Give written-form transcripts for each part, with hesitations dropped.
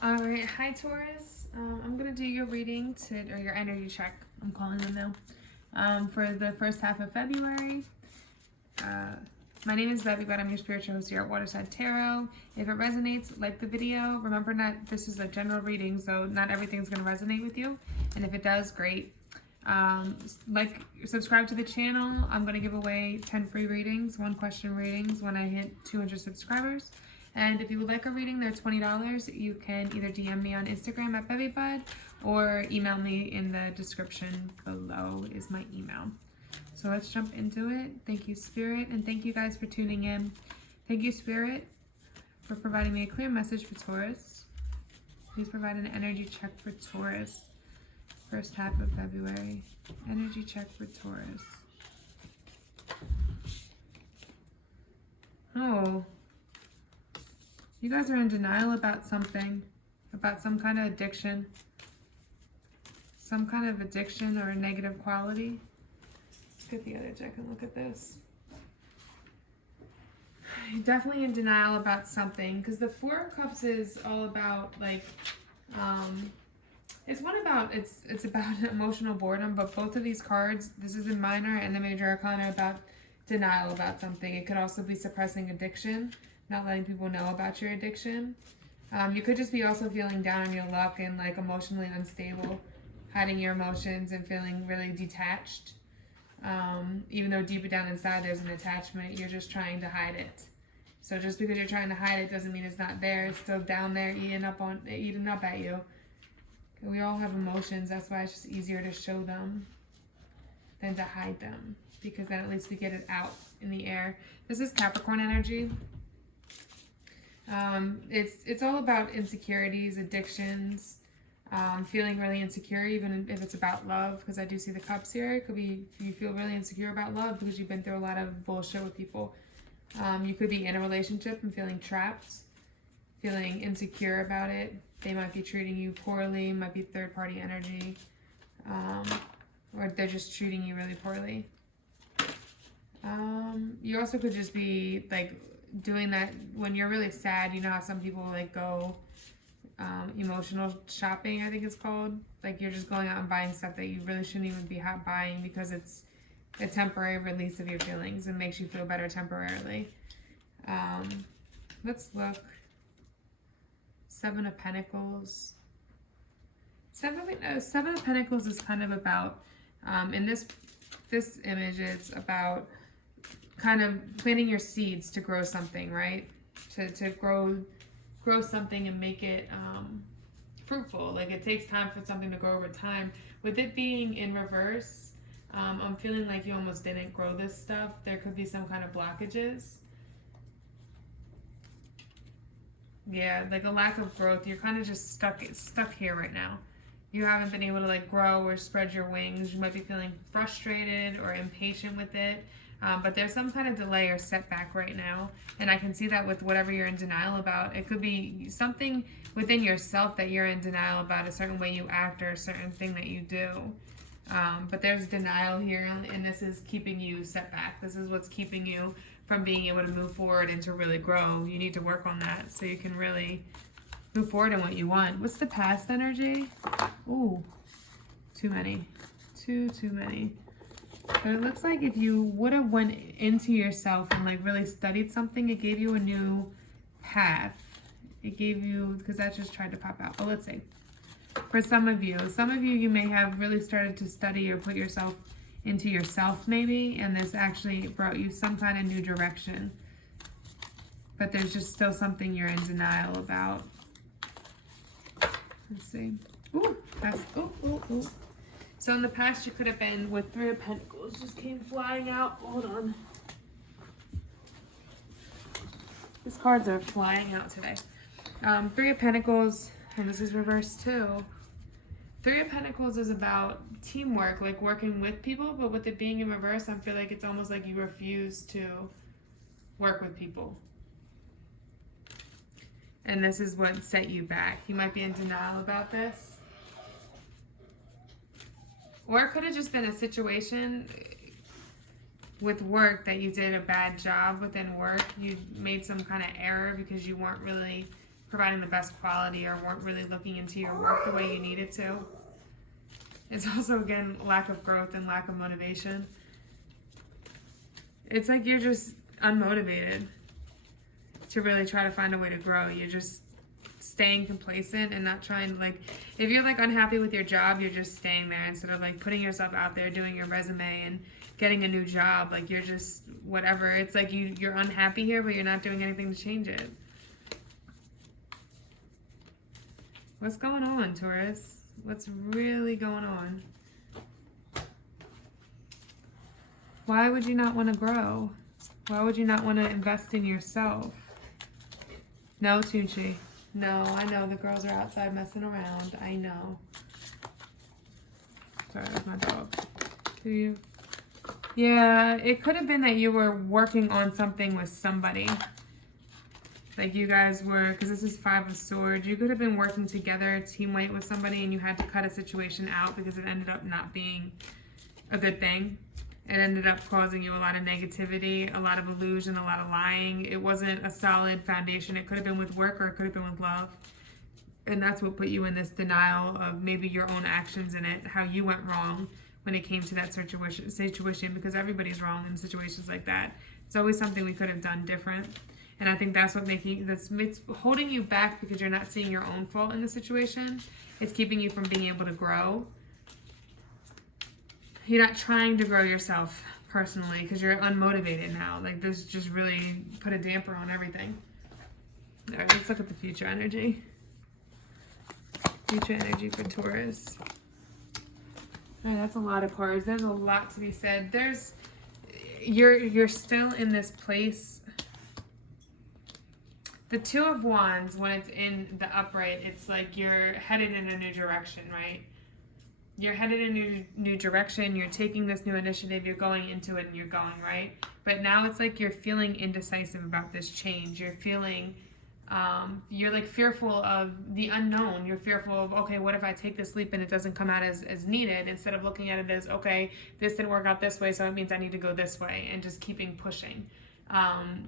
All right, hi Taurus. I'm gonna do your reading or your energy check. I'm calling them now. For the first half of February. My name is bevybud. I'm your spiritual host here at Waterside Tarot. If it resonates, like the video. Remember, not this is a general reading, so not everything's gonna resonate with you. And if it does, great. Subscribe to the channel. I'm gonna give away 10 free readings, 1 question readings when I hit 200 subscribers. And if you would like a reading, they're $20. You can either DM me on Instagram at bevybud or email me in the description below is my email. So let's jump into it. Thank you, Spirit, and thank you guys for tuning in. Thank you, Spirit, for providing me a clear message for Taurus. Please provide an energy check for Taurus. First half of February. Energy check for Taurus. Oh. You guys are in denial about something, about some kind of addiction. Some kind of addiction or a negative quality. Let's get the other deck and look at this. You're definitely in denial about something because the Four of Cups is all about it's about emotional boredom, but both of these cards, this is the minor and the major arcana, about denial about something. It could also be suppressing addiction. Not letting people know about your addiction. You could just be also feeling down on your luck and like emotionally unstable, hiding your emotions and feeling really detached. Even though deep down inside there's an attachment, you're just trying to hide it. So just because you're trying to hide it doesn't mean it's not there. It's still down there eating up at you. We all have emotions. That's why it's just easier to show them than to hide them, because then at least we get it out in the air. This is Capricorn energy. It's all about insecurities, addictions, feeling really insecure, even if it's about love, because I do see the cups here. It could be you feel really insecure about love because you've been through a lot of bullshit with people. You could be in a relationship and feeling trapped, feeling insecure about it. They might be treating you poorly, might be third-party energy, or they're just treating you really poorly. You also could just be like doing that when you're really sad. You know how some people like go emotional shopping, I think it's called. Like you're just going out and buying stuff that you really shouldn't even be buying because it's a temporary release of your feelings and makes you feel better temporarily. Let's look. 7 of Pentacles. 7 of Pentacles is kind of about, in this image, it's about kind of planting your seeds to grow something, right? To grow something and make it fruitful. Like it takes time for something to grow over time. With it being in reverse, I'm feeling like you almost didn't grow this stuff. There could be some kind of blockages. Yeah, like a lack of growth. You're kind of just stuck here right now. You haven't been able to like grow or spread your wings. You might be feeling frustrated or impatient with it. But there's some kind of delay or setback right now. And I can see that with whatever you're in denial about. It could be something within yourself that you're in denial about, a certain way you act or a certain thing that you do. But there's denial here, and this is keeping you set back. This is what's keeping you from being able to move forward and to really grow. You need to work on that so you can really move forward in what you want. What's the past energy? Ooh, too many. Too many. So it looks like if you would have went into yourself and like really studied something, it gave you a new path. It gave you, because that just tried to pop out. But let's see. For some of you, you may have really started to study or put yourself into yourself maybe, and this actually brought you some kind of new direction. But there's just still something you're in denial about. Let's see. Ooh, that's, ooh. So in the past, you could have been with 3 of Pentacles. Just came flying out. Hold on. These cards are flying out today. 3 of Pentacles, and this is reversed too. 3 of Pentacles is about teamwork, like working with people, but with it being in reverse, I feel like it's almost like you refuse to work with people. And this is what set you back. You might be in denial about this. Or it could have just been a situation with work that you did a bad job within work. You made some kind of error because you weren't really providing the best quality or weren't really looking into your work the way you needed to. It's also, again, lack of growth and lack of motivation. It's like you're just unmotivated to really try to find a way to grow. You're just staying complacent and not trying to, like, if you're like unhappy with your job, you're just staying there instead of like putting yourself out there, doing your resume and getting a new job. Like, you're just whatever. It's like you're unhappy here, but you're not doing anything to change it. What's going on, Taurus? What's really going on? Why would you not want to grow? Why would you not want to invest in yourself? No, Tucci. No, I know the girls are outside messing around. I know. Sorry, that's my dog. Do you? Yeah, it could have been that you were working on something with somebody. Like you guys were, because this is 5 of Swords, you could have been working together, team weight with somebody, and you had to cut a situation out because it ended up not being a good thing. It ended up causing you a lot of negativity, a lot of illusion, a lot of lying. It wasn't a solid foundation. It could have been with work or it could have been with love. And that's what put you in this denial of maybe your own actions in it, how you went wrong when it came to that situation, because everybody's wrong in situations like that. It's always something we could have done different. And I think that's what it's holding you back because you're not seeing your own fault in the situation. It's keeping you from being able to grow. You're not trying to grow yourself personally because you're unmotivated now. Like, this just really put a damper on everything. All right, let's look at the future energy. Future energy for Taurus. All right, that's a lot of cards. There's a lot to be said. You're still in this place. The 2 of Wands, when it's in the upright, it's like you're headed in a new direction, right? You're headed in a new direction. You're taking this new initiative. You're going into it and you're going, right? But now it's like you're feeling indecisive about this change. You're feeling, you're like fearful of the unknown. You're fearful of, okay, what if I take this leap and it doesn't come out as needed? Instead of looking at it as, okay, this didn't work out this way, so it means I need to go this way, and just keeping pushing.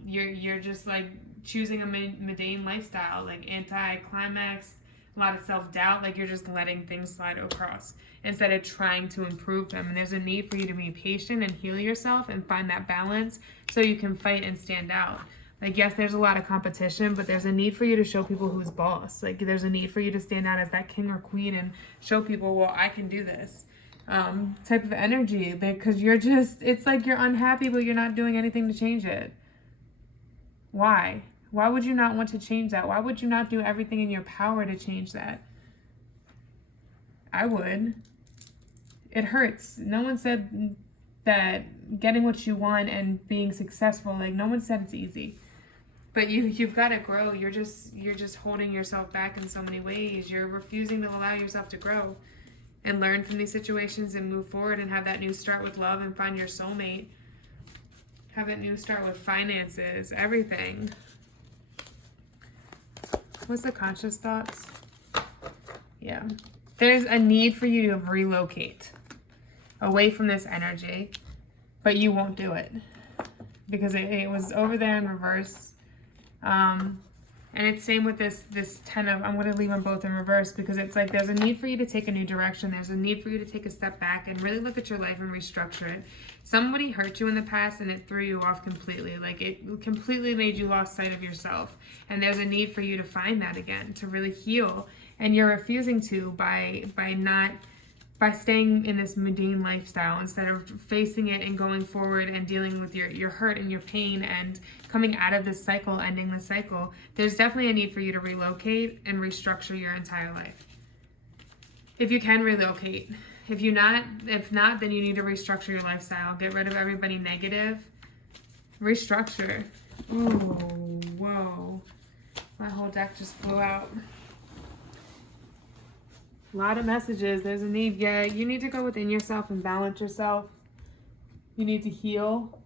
You're just like choosing a mundane lifestyle, like anti-climax, a lot of self-doubt, like you're just letting things slide across instead of trying to improve them. And there's a need for you to be patient and heal yourself and find that balance so you can fight and stand out. Like, yes, there's a lot of competition, but there's a need for you to show people who's boss. Like, there's a need for you to stand out as that king or queen and show people, well, I can do this. Type of energy, because you're just, it's like you're unhappy, but you're not doing anything to change it. Why? Why would you not want to change that? Why would you not do everything in your power to change that? I would. It hurts. No one said that getting what you want and being successful, like, no one said it's easy. But you've got to grow. You're just holding yourself back in so many ways. You're refusing to allow yourself to grow and learn from these situations and move forward and have that new start with love and find your soulmate. Have that new start with finances, everything. What's the conscious thoughts? Yeah. There's a need for you to relocate away from this energy, but you won't do it because it was over there in reverse. And it's same with this 10 of, I'm going to leave them both in reverse because it's like there's a need for you to take a new direction. There's a need for you to take a step back and really look at your life and restructure it. Somebody hurt you in the past and it threw you off completely. Like, it completely made you lost sight of yourself. And there's a need for you to find that again, to really heal. And you're refusing to by staying in this mundane lifestyle instead of facing it and going forward and dealing with your hurt and your pain and coming out of this cycle, ending the cycle. There's definitely a need for you to relocate and restructure your entire life. If you can relocate. If not, then you need to restructure your lifestyle. Get rid of everybody negative. Restructure. Ooh, whoa. My whole deck just flew out. A lot of messages. There's a need. Yeah, you need to go within yourself and balance yourself. You need to heal.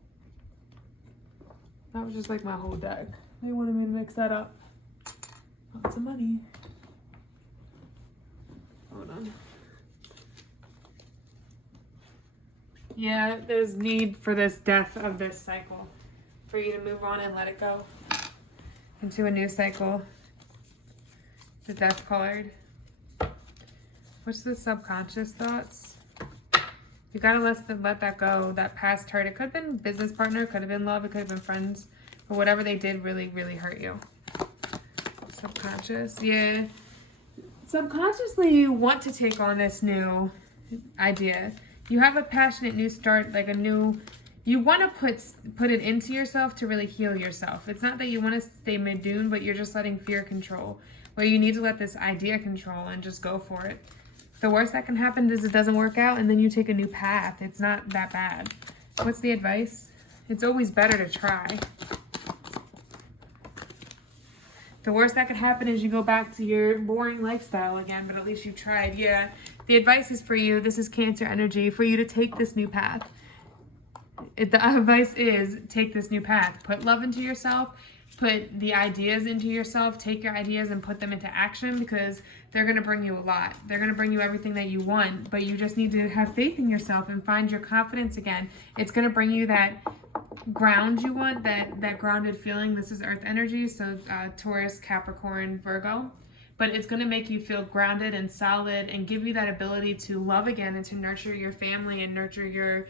That was just like my whole deck. They wanted me to mix that up. Lots of money. Hold on. Yeah, there's need for this death of this cycle. For you to move on and let it go into a new cycle. The death card. What's the subconscious thoughts? You gotta let that go. That past hurt. It could have been business partner, could have been love, it could have been friends. But whatever they did really, really hurt you. Subconscious. Yeah. Subconsciously, you want to take on this new idea. You have a passionate new start, like a new... You want to put it into yourself to really heal yourself. It's not that you want to stay mid-dune, but you're just letting fear control. Where you need to let this idea control and just go for it. The worst that can happen is it doesn't work out and then you take a new path. It's not that bad. What's the advice? It's always better to try. The worst that could happen is you go back to your boring lifestyle again, but at least you tried. Yeah, the advice is for you. This is Cancer energy, for you to take this new path. The advice is take this new path. Put love into yourself. Put the ideas into yourself. Take your ideas and put them into action, because they're going to bring you a lot. They're going to bring you everything that you want, but you just need to have faith in yourself and find your confidence again. It's going to bring you that ground you want, that grounded feeling. This is earth energy, so Taurus, Capricorn, Virgo. But it's going to make you feel grounded and solid and give you that ability to love again and to nurture your family and nurture your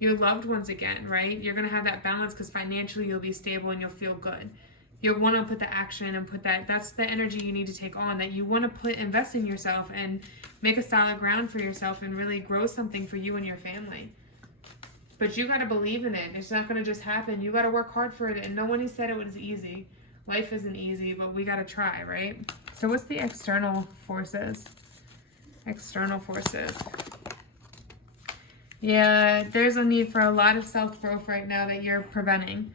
loved ones again, right? You're going to have that balance because financially you'll be stable and you'll feel good. You'll want to put the action and put that's the energy you need to take on, that you want to invest in yourself and make a solid ground for yourself and really grow something for you and your family. But you got to believe in it. It's not going to just happen. You got to work hard for it. And no one said it was easy. Life isn't easy, but we got to try, right? So what's the external forces? External forces. Yeah, there's a need for a lot of self-growth right now that you're preventing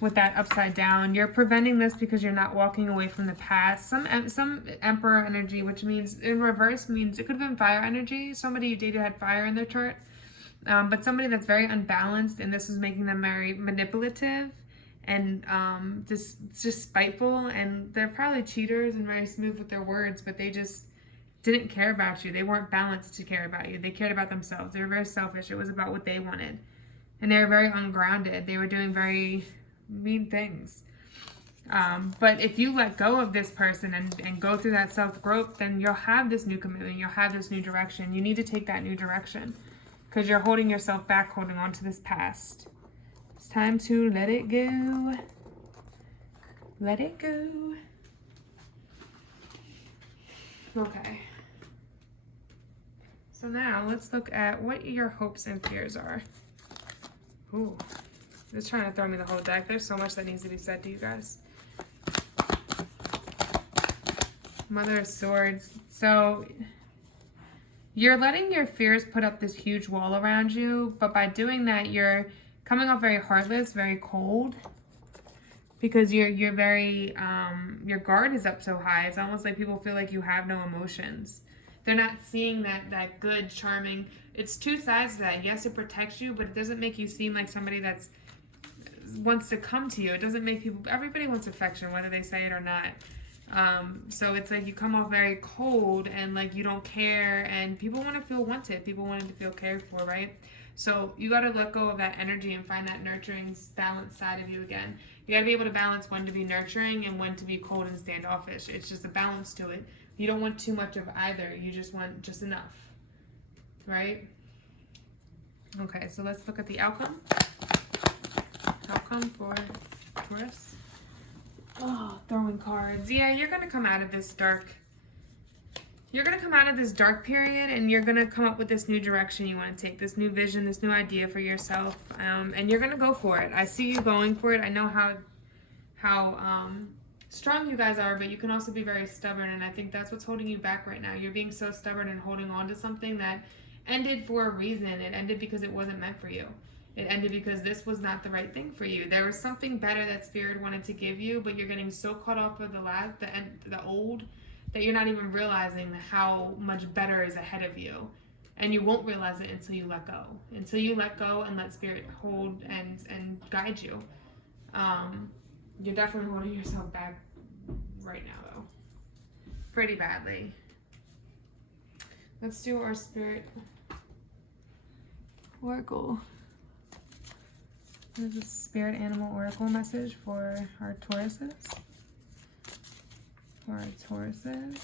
with that upside down. You're preventing this because you're not walking away from the past. Some Emperor energy, which means in reverse means it could have been fire energy. Somebody you dated had fire in their chart. But somebody that's very unbalanced, and this is making them very manipulative and just spiteful. And they're probably cheaters and very smooth with their words, but they just didn't care about you. They weren't balanced to care about you. They cared about themselves. They were very selfish. It was about what they wanted. And they were very ungrounded. They were doing very mean things. But if you let go of this person and go through that self-growth, then you'll have this new commitment. You'll have this new direction. You need to take that new direction because you're holding yourself back, holding on to this past. It's time to let it go. Let it go. Okay. So now let's look at what your hopes and fears are. Ooh, it's trying to throw me the whole deck. There's so much that needs to be said to you guys. Mother of Swords. So you're letting your fears put up this huge wall around you, but by doing that, you're coming off very heartless, very cold, because you're very your guard is up so high. It's almost like people feel like you have no emotions. They're not seeing that good, charming. It's two sides to that. Yes, it protects you, but it doesn't make you seem like somebody that's wants to come to you. It doesn't make people. Everybody wants affection, whether they say it or not. So it's like you come off very cold and like you don't care, and people want to feel wanted. People want to feel cared for, right? So you got to let go of that energy and find that nurturing, balanced side of you again. You got to be able to balance when to be nurturing and when to be cold and standoffish. It's just a balance to it. You don't want too much of either. You just want just enough, right? Okay, so let's look at the outcome. Outcome for Taurus. Oh, throwing cards. Yeah, you're going to come out of this dark. You're going to come out of this dark period and you're going to come up with this new direction you want to take, this new vision, this new idea for yourself. And you're going to go for it. I see you going for it. I know how strong you guys are, but you can also be very stubborn. And I think that's what's holding you back right now. You're being so stubborn and holding on to something that ended for a reason. It ended because it wasn't meant for you. It ended because this was not the right thing for you. There was something better that Spirit wanted to give you, but you're getting so caught off of the old, that you're not even realizing how much better is ahead of you. And you won't realize it until you let go. Until you let go and let Spirit hold and guide you. You're definitely holding yourself back right now, though. Pretty badly. Let's do our Spirit Oracle. There's a Spirit Animal Oracle message for our Tauruses. for our Tauruses.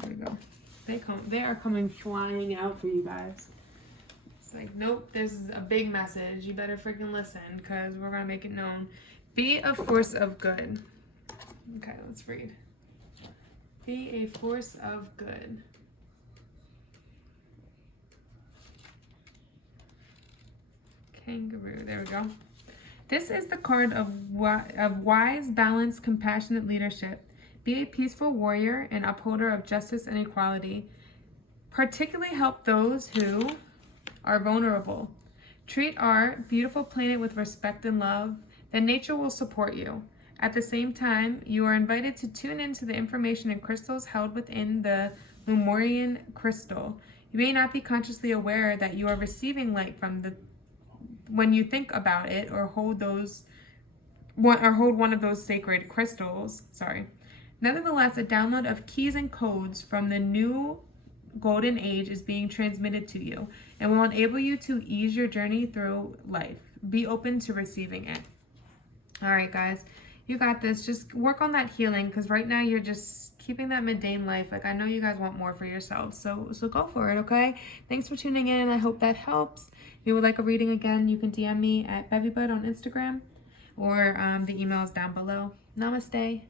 There we go. They are coming flying out for you guys. It's like, nope, this is a big message. You better freaking listen, because we're gonna make it known. Be a force of good. Okay, let's read. Be a force of good. Kangaroo, there we go. This is the card of wise, balanced, compassionate leadership. Be a peaceful warrior and upholder of justice and equality. Particularly help those who are vulnerable. Treat our beautiful planet with respect and love, then nature will support you. At the same time, you are invited to tune into the information and crystals held within the Lemurian crystal. You may not be consciously aware that you are receiving light from the when you think about it or hold one of those sacred crystals. Nevertheless, a download of keys and codes from the new golden age is being transmitted to you and will enable you to ease your journey through life. Be open to receiving it. All right, guys, you got this. Just work on that healing, because right now you're just keeping that mundane life. Like, I know you guys want more for yourselves, so go for it, okay? Thanks for tuning in. I hope that helps. If you would like a reading again, you can DM me at bevybud on Instagram, or the email is down below. Namaste.